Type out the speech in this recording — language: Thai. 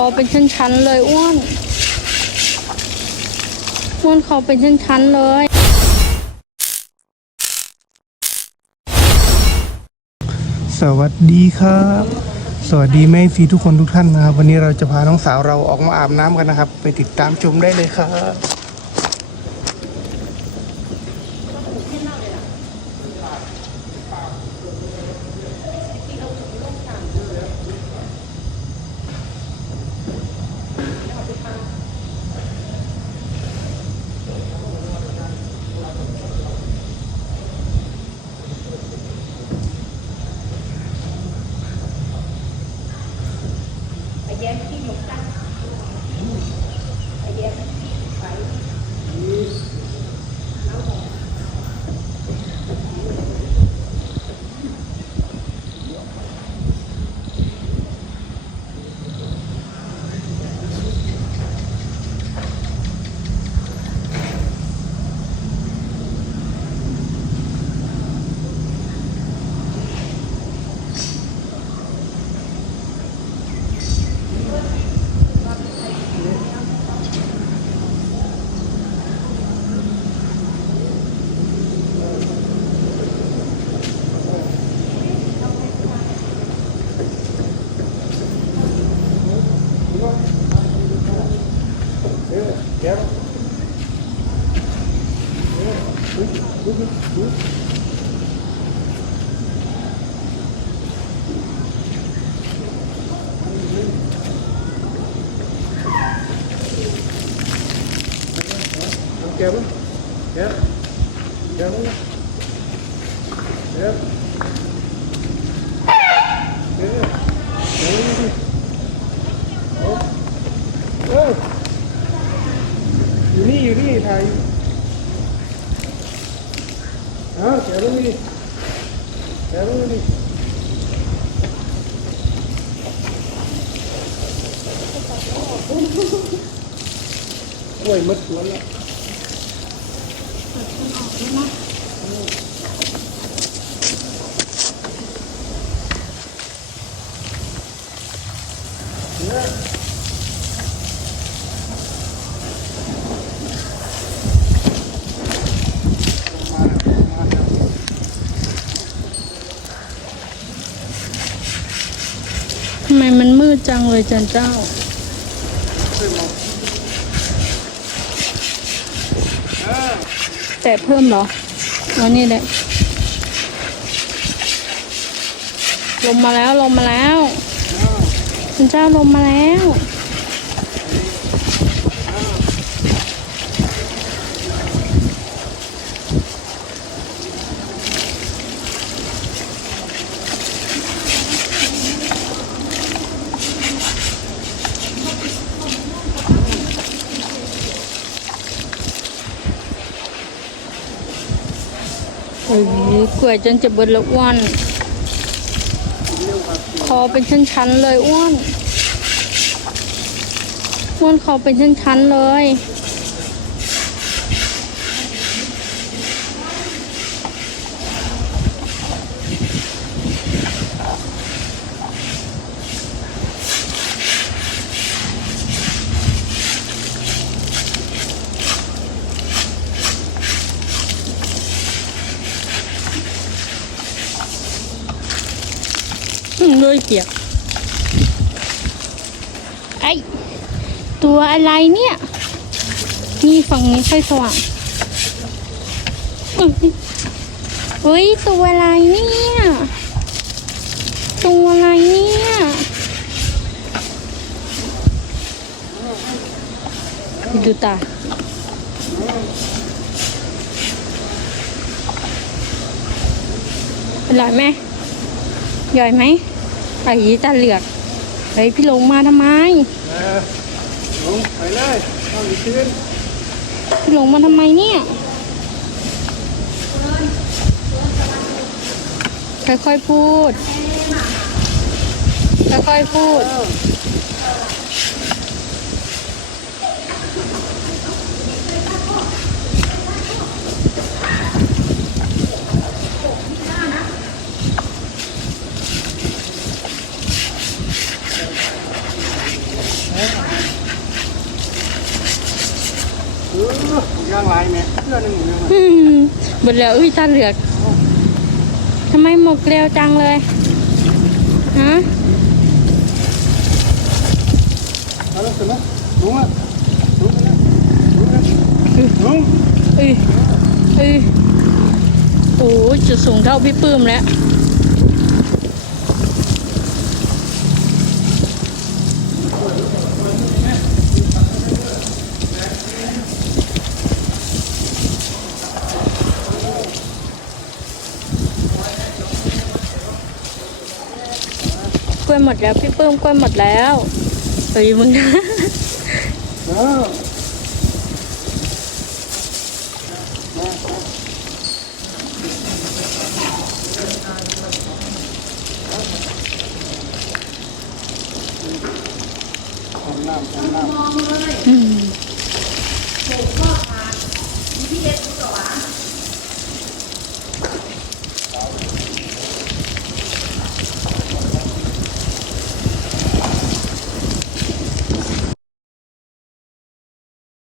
อเป็นชั้นๆเลยอ้วนอ้วนคอเป็นชั้นๆเลยสวัสดีครับ สวัสดีแม่ฟีทุกคนทุกท่านนะครับ วันนี้เราจะพาน้องสาวเราออกมาอาบน้ำกันนะครับ ไปติดตามชมได้เลยครับ แกมั้งแกแกมั้งแกแกเอออยู่นี่อยู่นี่ถ่ายอ้าวแกมั้งนี่ แกมั้งนี่กล้วยมัดสวนแล้ว ทำไมมันมืด จังเลยจันเจ้า แต่เพิ่มเหรอเอานี่แหละลงมาแล้วลงมาแล้วจันเจ้าลงมาแล้ว เอ้ยกล้วยจนจะเบิดและอ้วน คอเป็นชั้นๆเลยอ้วนอ้วนคอเป็นชั้นๆเลย อืมด้วยเกียกไอตัวอะไรเนี่ย นี่ฝั่งนี้ค่อยสว่างอุ๊ยเฮ้ยตัวอะไรเนี่ย ตัวอะไรเนี่ยดูตาอร่อยไหม ย่อยไหมไอ้ตาเหลือกเฮ้ยพี่ลงมาทำไมเออลงไปเลยเข้าอีกคืนพี่ลงมาทำไมเนี่ยค่อยๆพูดค่อยๆพูด เย่างไร แม่เพื่อหนึ่งอยู่เนี่ยอืมหมดแล้วอุ้ยตาเหลือกทำไมหมกเร็วจังเลยฮะเอาแล้วเสร็จไหมลุงอะลุงนะลุงนะลุงเอ้ยเอ้ยโอ้ยจะสูงเท่าพี่ปื้มแล้ว กล้วยหมดแล้วพี่ปื้มกล้วยหมดแล้วเฮ้ยมึงเออทำน้ำทำน้ำอืม